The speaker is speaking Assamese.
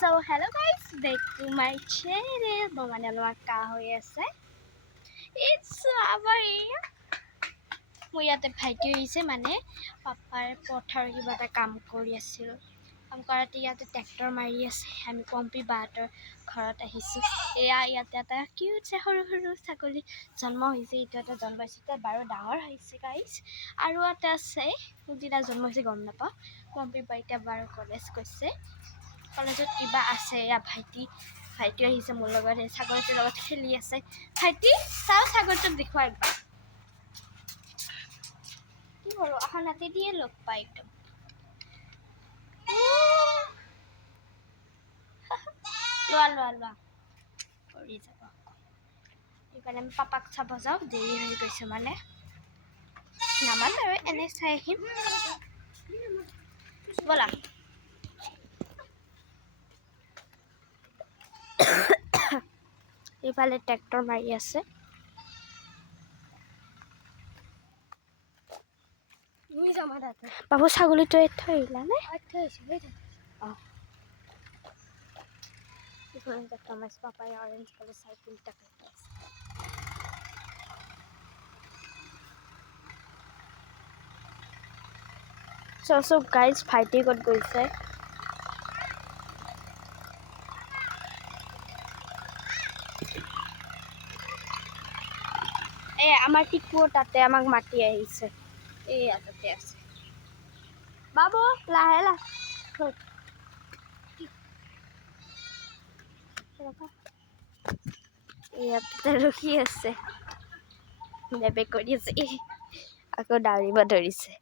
So hello guys, back to my channel. Bomane alwa ka hoy ase. It's our মই ইয়াতে ভাইটি হৈছে মানে পাপাৰ পথাৰ কিবা এটা কাম কৰি আছিল কাম কৰাতে ইয়াতে ট্ৰেক্টৰ মাৰি আছে আমি পম্পি বাহঁতৰ ঘৰত আহিছোঁ এয়া ইয়াতে এটা কিউট সৰু সৰু ছাগলী জন্ম হৈছে এইটো এটা জন্ম হৈছে বাৰু ডাঙৰ হৈছে গাইছ আৰু এটা আছে যিটা জন্ম হৈছে গম নাপাওঁ পম্পি বা এতিয়া বাৰু কলেজ গৈছে কলেজত কিবা আছে এয়া ভাইটি আহিছে মোৰ লগত এই ছাগলীটোৰ লগত খেলি আছে ভাইটি চাও ছাগলীটোক দেখুৱা একবাৰ কি হলো এখন নাতে দিয়ে লোক পাই একদম লোৱা কৰি যাব এইকাৰণে আমি পাপাক চাব যাওঁ দেৰি হৈ গৈছে মানে নামান আৰু এনে চাই আহিম ব'লা এইফালে ট্ৰেক্টৰ মাৰি আছে বাবু ছাগলীটো থৈ আহিলা নে পাপাই অৰেঞ্জ কালাৰ চাইকেল টাকে চব গাইজ ভাইটি ক'ত গৈছে আমাৰ টিকু তাতে আমাক মাতি আহিছে এয়া তাতে আছে বাবু লাহে ইয়াতে ৰখি আছে নেবে কৰি আছে আকৌ দাউৰিব ধৰিছে